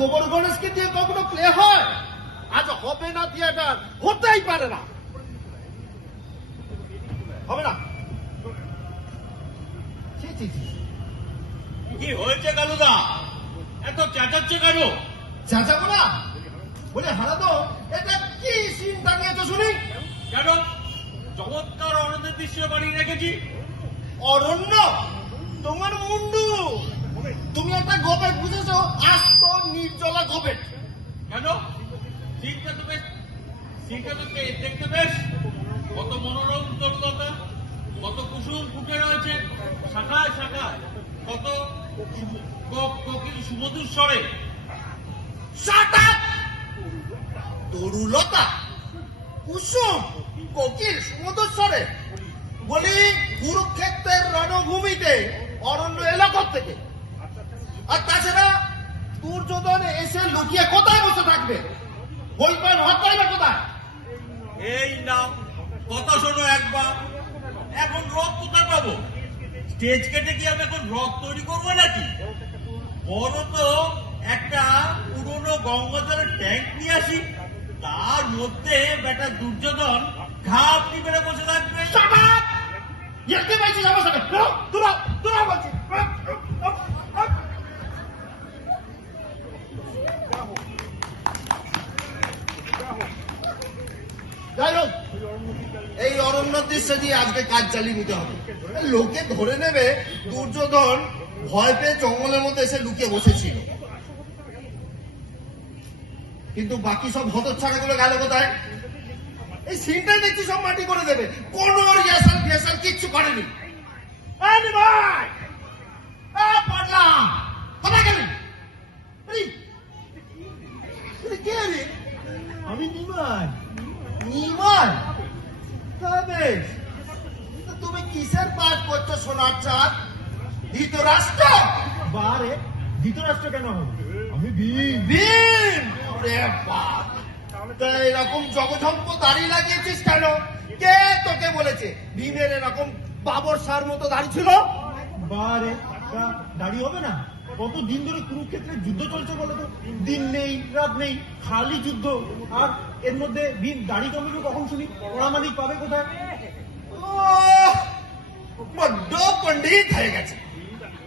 গোবর গণেশকে দিয়ে কখনো প্লে হয়? আজ হবে না থিয়েটার হতেই পারে না। হবে না। কি হয়েছে কালুদা? এত চেঁচাচ্ছে কেন? চেঁচাবো না? বলে হারা তো এটা কি সিন টাঙিয়েছো শুনি? কেন? চমৎকার অরণ্যের দৃশ্য বানিয়ে রেখেছি। অরণ্য? তোমার মুন্ডু? তুমি একটা গোপেট বুঝেছ আস্ত নির্জলা গোপেট কেন? তো বেশ তো দেখতে বেশ। কত মনোরম কত কুসুম ফুটে রয়েছে। শাখায় শাখায় কত কোকিল সুমধুর স্বরে। তরুলতা, কুসুম, কোকিল সমুদ্র স্বরে। বলি, কুরুক্ষেত্রের রণভূমিতে অরণ্য এলাকার থেকে আর তাছাড়া দুর্যোধন এসে লুকিয়ে কোথায় বসে থাকবে? বই পান হত্যাই কোথায়? এই নাও কথা শোনো একবার। এখন রথ কোথায় পাবো? স্টেজ কেটে কি আমি এখন রথ তৈরি করব নাকি? বড় তো একটা পুরনো গঙ্গাজলের ট্যাঙ্ক নিয়ে আসি। তার মধ্যে বেটা দুর্যোধন ঘাপ মেরে বসে থাকবে। দূরাও, দূরাও, দূরাও বলছি। যাই হোক, এই অরণ্য দৃশ্য দিয়ে আজকে কাজ চালিয়ে নিতে হবে। লোকে ধরে নেবে দুর্যোধন ভয় পেয়ে জঙ্গলের মধ্যে এসে লুকিয়ে বসেছিল। কিন্তু বাকি সব হতচ্ছাড়াগুলো গেল কোথায়? এই সিনটাই দেখছি সব মাটি করে দেবে। কোন ফিহার্সাল কিচ্ছু করেনি। ভাই আ পড়লাম কোথায় গেলি এই, এটা কে রে আমি নিমাই নিমাই তুমি কিসের পাঠ করছ সোনার চাঁদ? ধৃতরাষ্ট্র? বারে ধৃতরাষ্ট্র কেন হবে? আমি ভীম। ভীম? ওরে বাপ। তা এরকম জগঝম্প দাড়ি লাগিয়েছিস কেন? কে তোকে বলেছে? ভীমের এরকম বাবর সার মতো দাড়ি ছিল? বারে তা দাঁড়িয়ে হবে না? কত দিন ধরে কুরুক্ষেত্রে যুদ্ধ চলছে বলো তো? দিন নেই রাত নেই খালি যুদ্ধ। আর এর মধ্যে ভীম দাড়ি কমিয়ে কখন শুনি? পড়ামালিক পাবে কোথায়? বড্ড পণ্ডিত হয়ে গেছে।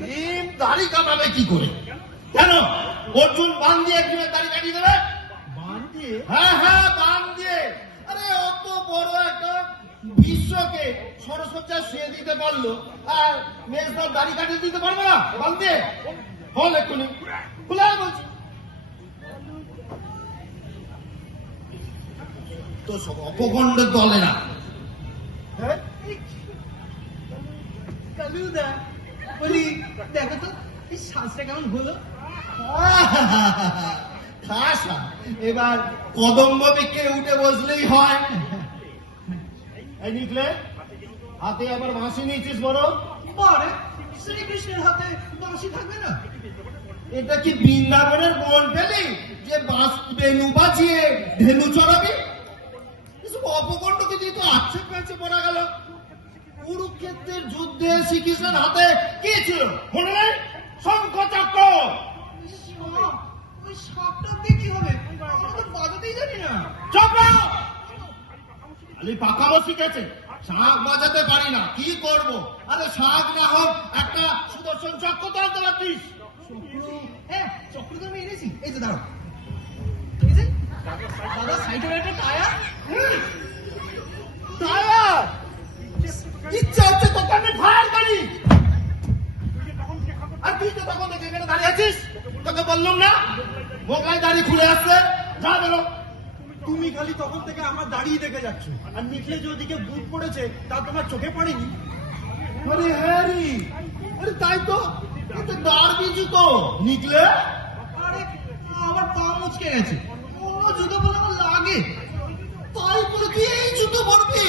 ভীম দাড়ি কাটাবে কি করে? কেন? অর্জুন বান দিয়ে ভীমের দাড়ি কাটিয়ে দেবে? বান দিয়ে? হ্যাঁ হ্যাঁ বান দিয়ে। আরে অত বড় একটা বিশ্বকে সরসজ্জা শুয়ে দিতে পারল আর মেজদার দাড়ি কাটিয়ে দিতে পারবে না? বান দিয়ে? বল এক্ষুনি খুলে বলছি। তো সব অপগণ্ডের দলে না। হ্যাঁ? কালুদা বলি দেখো তো এই শ্বাসটা কেমন হলো? খাসা এবার কদম্ব বিকে উঠে বসলেই হয়। এই নিকলে হাতে আবার বাঁশি নিয়েছিস বড়? বারে শ্রীকৃষ্ণের হাতে বাঁশি থাকবে না? এটা কি বৃন্দাবনের বন পেলি যে বাঁশ বেনু বাজিয়ে ধেনু চড়াবি? এসব অপকণ্ডকে দিয়ে তো আচ্ছে পেঁচে পড়া গেল। কুরুক্ষেত্রের যুদ্ধে শ্রীকৃষ্ণের হাতে কি ছিল? মনে নেই? শঙ্খ চক্র ওই শাকটা দিয়ে কি হবে? আমরা তো বাজাতেই জানি না। চক্র খালি পাকাবো শিখেছে শাক বাজাতে পারি না, কি করব? আরে শাক না হোক, একটা সুদর্শন চক্র তো আনতে পারতিস। চক্র তো আমি এনেছি। এই যে এখানে দাঁড়িয়ে আছিস। তোকে বললাম না মোগলাই দাঁড়িয়ে খুলে আসছে। যা বেরো তুমি খালি তখন থেকে আমার দাঁড়িয়ে দেখে যাচ্ছ। আর নিকলে যে ওদিকে বুট পড়েছে তা তোমার চোখে পড়েনি? আরে হ্যারি আরে তাই তো এটা দাঁড় বিজু তো। নিকলে আরে আমার পা মুচকে গেছে। ও জুতো বলে আমার লাগে। তাই করে তুই এই জুতো পরবি?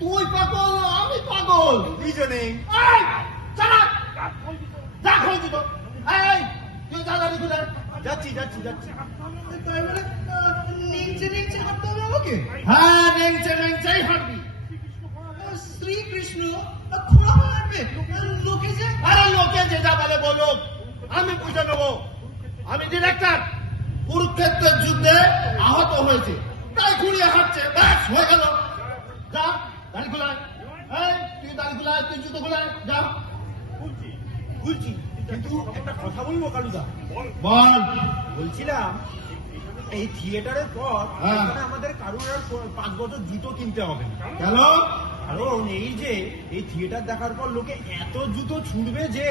তুই পাগল আমি পাগল। দুইজনে এই চালা যা খুলে জুতো এই তুই যা দাঁড়ি খুলে যাচ্ছি যাচ্ছি। যাচ্ছি তাই বলে আহ, নিচে নিচে হাঁটতে হবে আমাকে হ্যাঁ নেংচে নেংচেই হাঁটবি। শ্রীকৃষ্ণ খোলা হাঁটবে লোকে যে আরে লোক যে যা বলে বলুক আমি বুঝে নেব। আমি ডিরেক্টর কুরুক্ষেত্রের যুদ্ধে আহত হয়েছে। তাই ঘুরিয়ে হাঁটছে ব্যাস হয়ে গেল। যা দাড়ি খোলায় তুই দাড়ি খোলায় তুই জুতো খোলায় যা। বুঝছি কিন্তু একটা কথা বলব কালুদা? বল। বলছিলাম এই থিয়েটারের পর হ্যাঁ। আমাদের কারুর আর পাঁচ বছর জুতো কিনতে হবে না। গেল কারণ এই যে এই থিয়েটার দেখার পর লোকে এত জুতো ছুটবে যে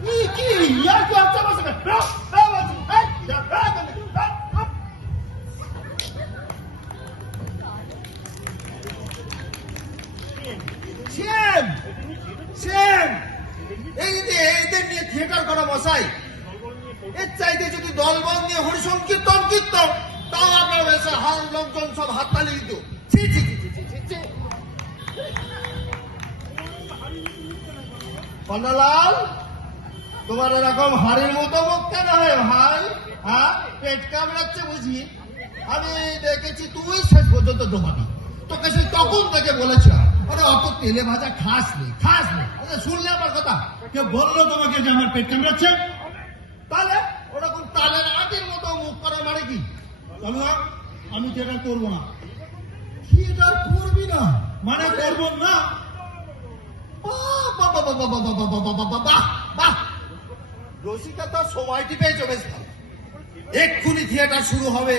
কি কি ইয়ার কি হচ্ছে বসে ব্রো ব্রো বলছি এই যা ব্রো বলছি সেম সেম এই যে এইদের থিয়েটার করা মশাই এর চাইতে যদি দলবল নিয়ে হরিসংকীর্তন কীর্তন তাও আপনার বেশে হাল লোকজন সব হাততালি দিত। ছি ছি তোমার এরকম হাড়ির মতো মুখ কেন হয় ভাই? হ্যাঁ? পেট কামড়াচ্ছে বুঝি? আমি দেখেছি তুই শেষ পর্যন্ত ডোবাবি। তোকে সে তখন থেকে বলেছিলাম তেলে ভাজা খাস নেই শুনলে আমার কথা বলল তোমাকে যে মানে করব না সময়টি পেয়েছ বেশ ভালো এক্ষুনি থিয়েটার শুরু হবে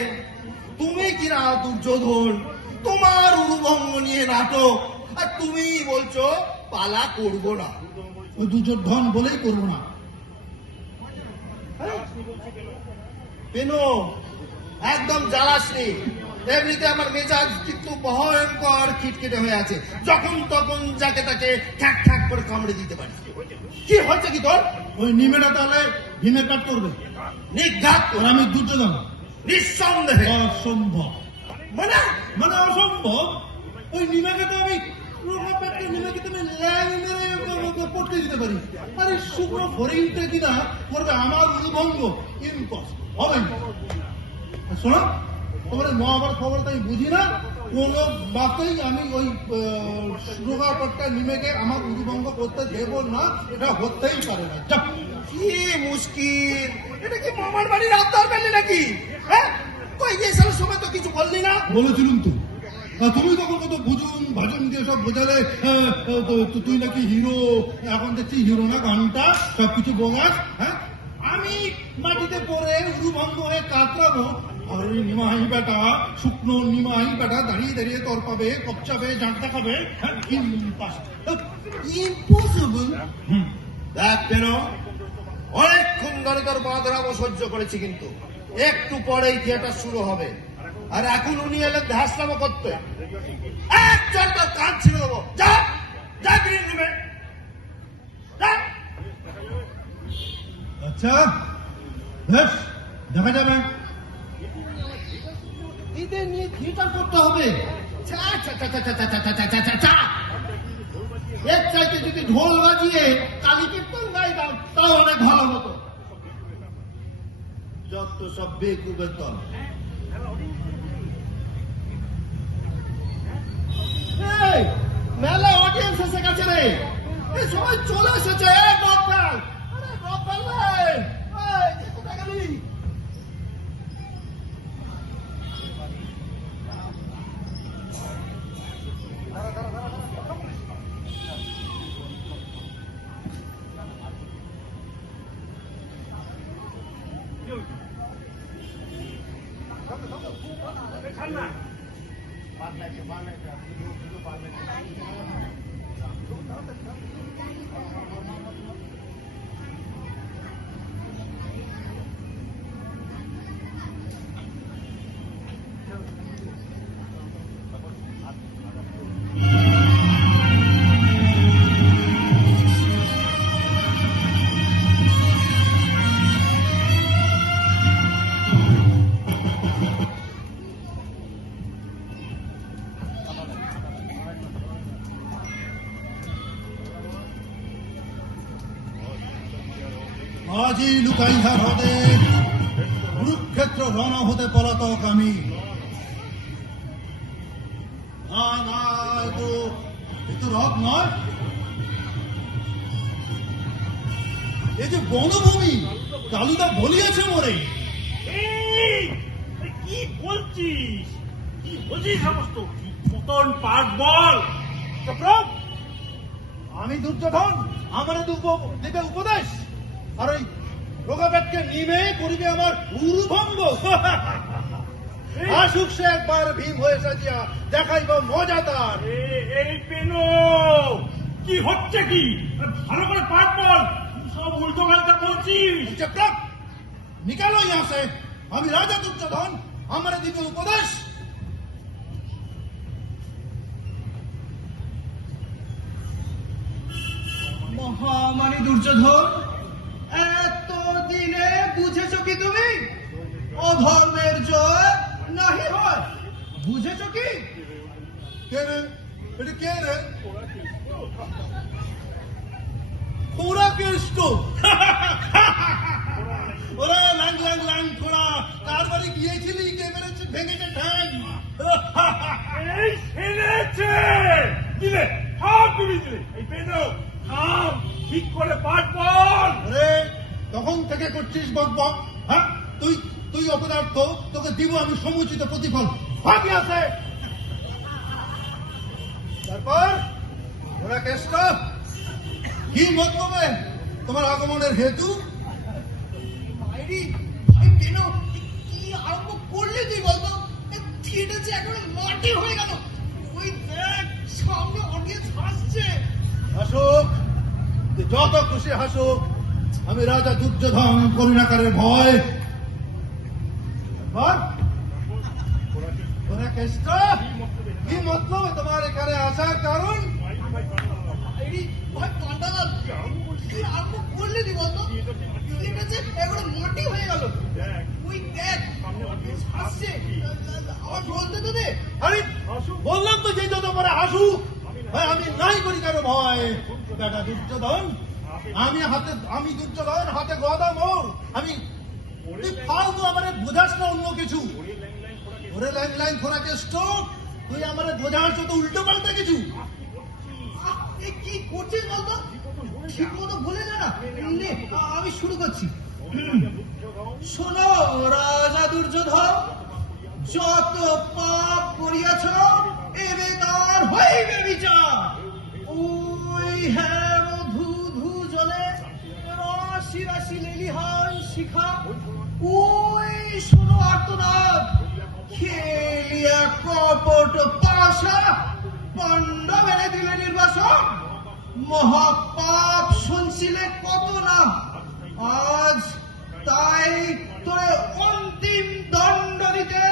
তুমি কিনা দুর্যোধন তোমার উরুভঙ্গ নিয়ে নাটক আর তুমি বলছো পালা করব না। ওই দুজোর ধন বলেই করব না। কেন একদম জ্বালাসনি। এমনিতে আমার মেজাজ কিন্তু ভয়ঙ্কর খিটখিটে হয়ে আছে। যখন তখন যাকে তাকে ঠ্যাক ঠ্যাক করে কামড়ে দিতে পারি। কি হচ্ছে কি তোর? ওই নিমেটা তাহলে ভীমের কাট করবে। নিঘাত আর আমি দুর্যোধন নিঃসন্দেহে। অসম্ভব। মানে? মানে অসম্ভব? ওই নিমেকে তো আমি পুরো পেটকে নিমেকে তো ল্যাং মেরে পড়তে দিতে পারি। আরে শুকনো ফরিংটা কিনা করবে আমার উদ্ভঙ্গ ইম্পস হবে না। শোনো তোমার মহাভারত খবর তো আমি বুঝি না। কোন আমি ওই নিমেকে আমার উদ্ভঙ্গ করতে দেব না। এটা হতেই পারে না। কি মুশকিল। এটা কি মামার বাড়ির আবদার পেলে নাকি? হ্যাঁ? কই সময় তো কিছু বললি না? বলেছিলুম তো। তুমি তখন কত বুঝুন ভাজন দিয়ে সব বোঝালে তুই নাকি হিরো এখন দেখছি হিরো না গানটা সবকিছু বোগাস হ্যাঁ? আমি মাটিতে পড়ে উরুভঙ্গ হয়ে কাতরাবো আর ওই নিমাহি বেটা শুকনো নিমাহি বেটা দাঁড়িয়ে দাঁড়িয়ে তর পাবে কপচাবে জাঁট দেখাবে হ্যাঁ? ইম্পসিবল হুম। দেখ কেন অনেকক্ষণ ধরে তোর বাঁধরাবো সহ্য করেছি কিন্তু। একটু পরেই থিয়েটার শুরু হবে। আর এখন উনি এলেন ধ্যাসনাম করতে কান দেবো যা আচ্ছা বেশ দেখা যাবে করতে হবে চাইতে যদি ঢোল বাজিয়ে কিন্তু নাই গাইতাম তাও অনেক ভালো হতো যত সব বেকুবেতন মেলা অডিয়েন্স এসে গেছে রে। এই, সবাই চলে এসেছে। গপ্পাল আরে গপ্পাল রে কোথায় গেলি? কুরুক্ষেত্র রণ হতে পলাতক আমি। নয়। যে বনভূমি, কালুদা বলিয়াছে মোরে। কি বলছিস? কি বলছিস সমস্ত? মতন পাঠ বল? আমি দুর্যোধন, আমার দিবে উপদেশ। আর ওই রোগাবেটকে নিমে করিবে আমার উরুভঙ্গ আসুক সে একবার ভীম হয়ে সাজিয়া দেখাইব মজা তার। এই পেনো কি হচ্ছে কি? ভালো করে পাঠ বল। সব উল্টো পাল্টা বলছিস চক্রক নিকালো ইয়া সে আমি রাজা দুর্যোধন আমার দিবে উপদেশ। মহামানী দুর্যোধন দিনে বুঝেছ কি তুমি? অধর্মের জয় নাহি হয়। বুঝেছ কি? কে রে? এটা কে রে? খোড়া কেষ্ট ওরে লাং লাং লাং খোড়া কার বাড়ি গিয়েছিলি? কে মেরেছে? ভেঙেছে ঠ্যাং এই ফেলেছে দিলে সব তুমি দিলে এই পেনো থাম ঠিক করে পাঠ তখন থেকে করছিস, বক বক হ্যাঁ? তুই তুই অপদার্থ, তোকে দিব আমি সমুচিত প্রতিফল। ফাঁকি আছে। তারপর ওরা কেষ্ট কি তোমার আগমনের হেতু? ভাই, কেন? কি আরম্ভ করলি তুই বলতো? থিয়েটার যে এখন মাটি হয়ে গেল। ওই দেখ, সামনে অডিয়েন্স হাসছে। হাসুক যত খুশি হাসুক আমি রাজা দুর্যোধন করুণাকারের ভয়। কি মতলবে? তোমার এখানে আসার কারণ? মাটি হয়ে গেল। দেখ অডিয়েন্স হাসছে। আমার বলতে তো দে। আরে বললাম তো যে যত পারে হাসুক ভাই আমি নাই করি কারও ভয়। বেটা দুর্যোধন আমি হাতে, আমি দুর্যোধন হাতে গদা মোর। আমি ফালতু আমারে বোঝাস না অন্য কিছু। ওরে লাইন লাইন খোরা কেষ্ট তুই আমারে বোঝাস তো উল্টো পাল্টা কিছু। কি করছিস বলতো? ঠিক মতো বলে যা না। আমি শুরু করছি। শোনো, রাজা দুর্যোধন, যত পাপ করিয়াছ, এবে তার হইবে বিচার। ওই জলে রাশি রাশি লেলিহান শিখা। ওই শোনো আর্তনাদ। খেলিয়া কপট পাশা পাণ্ডব এনে দিলে নির্বাসন। মহাপাপ শুনছিলে কত নাম আজ তাই তোরে অন্তিম দণ্ড দিতে।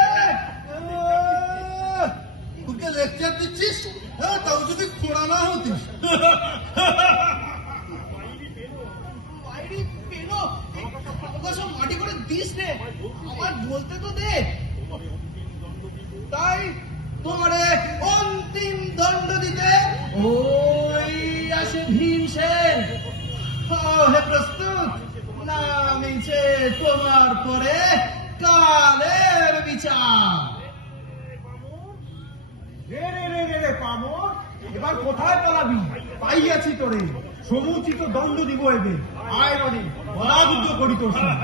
তোকে লেকচার দিচ্ছিস? হ্যাঁ তাও যদি খোড়া না হতিস বাইরে পেল ওকে সব মাটি করে দিস নে। আমার বলতে তো দে। তাই তোমারে অন্তিম দণ্ড দিতে ওই আসে ভীমসেন হে প্রস্তুত নামিছে তোমার পরে কালের বিচার। রে রে রে রে রে, পামর, এবার কোথায় পালাবি? পাইয়াছি তোরে। সমুচিত দণ্ড দিব এবে আয় রনি বলাযুদ্ধ করি তোর সঙ্গে।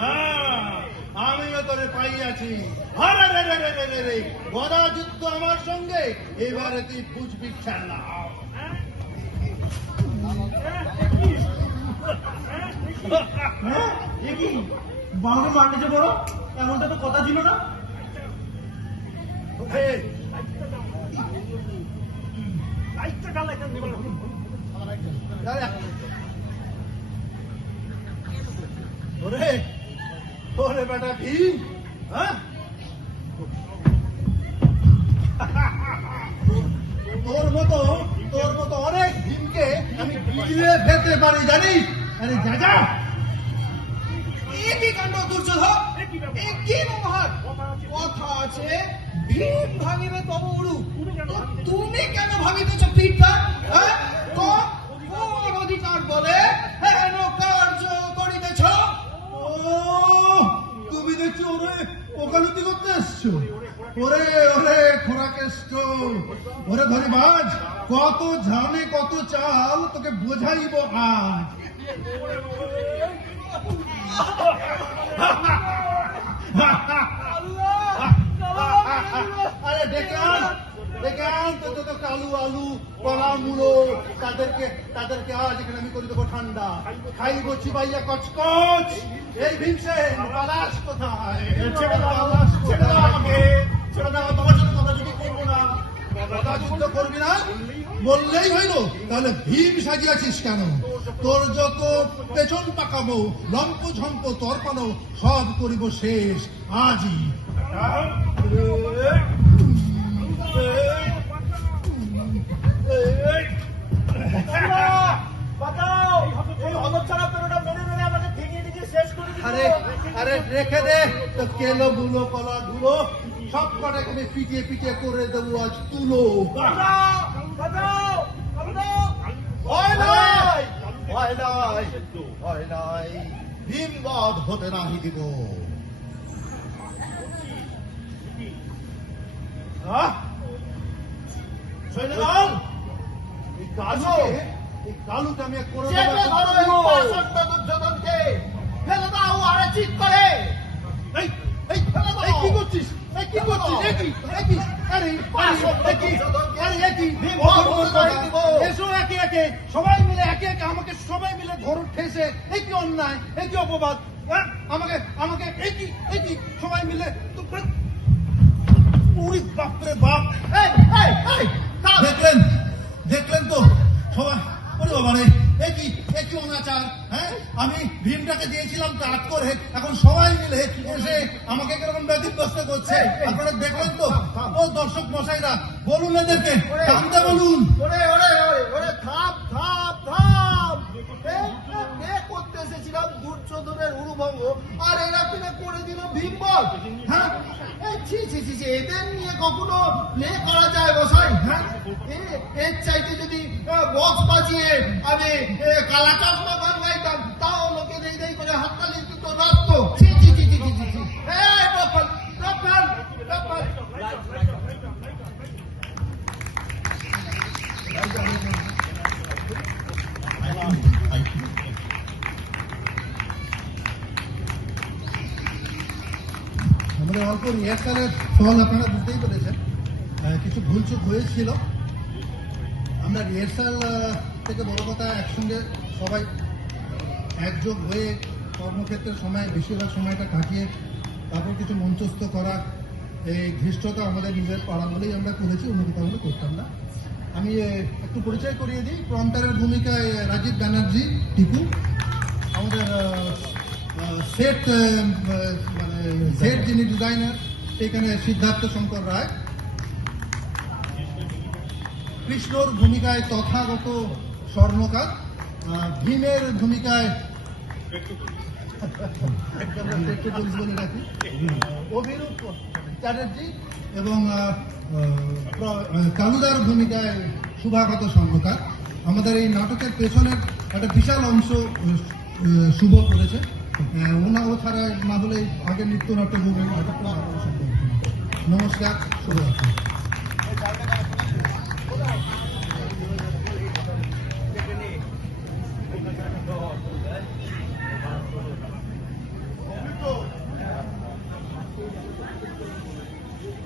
হ্যাঁ, আমিও তোরে পাইয়াছি আরে যুদ্ধ আমার সঙ্গে এবারে তুই বুঝবি খেলা হ্যাঁ মারনেছে বড় এমনটা তো কথা ছিল না এখানে দেবে না। দাঁড়া। ওরে বেটা ভীম হ্যাঁ? তোর মতো তোর মতো অনেক ভীমকে আমি ফেলতে পারি আরে যা যা। এ কি কাণ্ড দুর্যোধন এ কি মহান। কথা আছে, ভীম ভাঙিবে তব উড়ু তুমি কেন ভাঙিতেছ পিঠটা হ্যাঁ তো কোন অধিকার বলে হেন কার্য করিতেছ ও তুমি দেখছি ওরে ওকালতি করতে এসছো ওরে ওরে খোরাকেষ্ট ওরে ধরিবাজ কত ঝামে, কত চাল, তোকে বোঝাইব আজ। আরে ডেকান ডেকান তো কালু আলু, কলা তাদেরকে তাদেরকে আজ এখানে আমি করে দেবো ঠান্ডা। খাইব চিবাইয়া কচকচ। এই ভীমসেন পালাস কোথায়? ছেড়ে দাও বললেই হইল, তাহলে ভীম সাজিয়াছিস কেন? তোর যত পেছন পাকাবো, লম্প ঝম্প তর্পানো সব করিব শেষ। আজই। আরে আরে, রেখে দে। তো কেলো বুলো কলা ধুলো সব কটাকে আমি পিটিয়ে পিটিয়ে করে দেবো আজ তুলো। ভীমবধ হতে নাহি দিব? সৈন্যদল, এই কালু এই কালুকে আমি করে দেবো ধরো এই পাষণ্ড দুর্যোধনকে ফেলে দাও আরে ঠিক করে। এই এই ফেলে দাও এই কি করছিস? কি করছিস আরে আরে। এসো একে একে সবাই মিলে একে একে আমাকে সবাই মিলে ধরো ঠেসে কি অন্যায় কি অপবাদ হ্যাঁ? আমাকে আমাকে এই কি সবাই মিলে উরি বাপরে বাপ। দেখলেন দেখলেন তো সবাই ওরে বাবা রে এ কি? এ কি অনাচার? হ্যাঁ? আমি ভীমটাকে দিয়েছিলাম কাজ করে। এখন সবাই মিলে এসে আমাকে কীরকম ব্যতিগ্রস্ত করছে? আপনারা দেখলেন তো? ও দর্শক মশাইরা বলুন এদেরকে থামতে বলুন। ওরে ওরে ওরে ওরে থাম থাম করতে এসেছিলাম? দুর্যোধনের উরুভঙ্গ। আর এরা কিনা করে দিল ভীমবল। হ্যাঁ? এই ছি ছি এদের নিয়ে কখনো প্লে করা যায় বসাই হ্যাঁ? এর চাইতে যদি বক্স বাজিয়ে আমি এ, কালা চশমা গান গাইতাম তাও লোকে দেই দেই করে হাততালি দিত রক্ত ছি ছি ছি ছি আমাদের অল্প রিহার্সালের ফল আপনারা বুঝতেই পেরেছেন। কিছু ভুলচুক হয়েছিল। আমরা রিহার্সাল থেকে বড় কথা একসঙ্গে সবাই একযোগ হয়ে কর্মক্ষেত্রের সময়, বেশিরভাগ সময়টা কাটিয়ে তারপর কিছু মঞ্চস্থ করা, এই ধৃষ্টতা আমাদের নিজের পাড়া বলেই আমরা করেছি অন্য কোথাও করতাম না। আমি একটু পরিচয় করিয়ে দিই। প্রন্টারের ভূমিকায় রাজীব ব্যানার্জি, টিপু। আমাদের সেট মানে সেট যিনি ডিজাইনার সেখানে সিদ্ধার্থ শঙ্কর রায়। কৃষ্ণর ভূমিকায় তথাগত স্বর্ণকার ভীমের ভূমিকায় অভিরূপ চ্যাটার্জি এবং কালুদার ভূমিকায় শুভাগত স্বর্ণকার। আমাদের এই নাটকের পেছনের একটা বিশাল অংশ শুভ করেছে। আহ, ওনা ও ছাড়া না হলে আগে নৃত্যনাট্য নমস্কার শুভরাত্রি।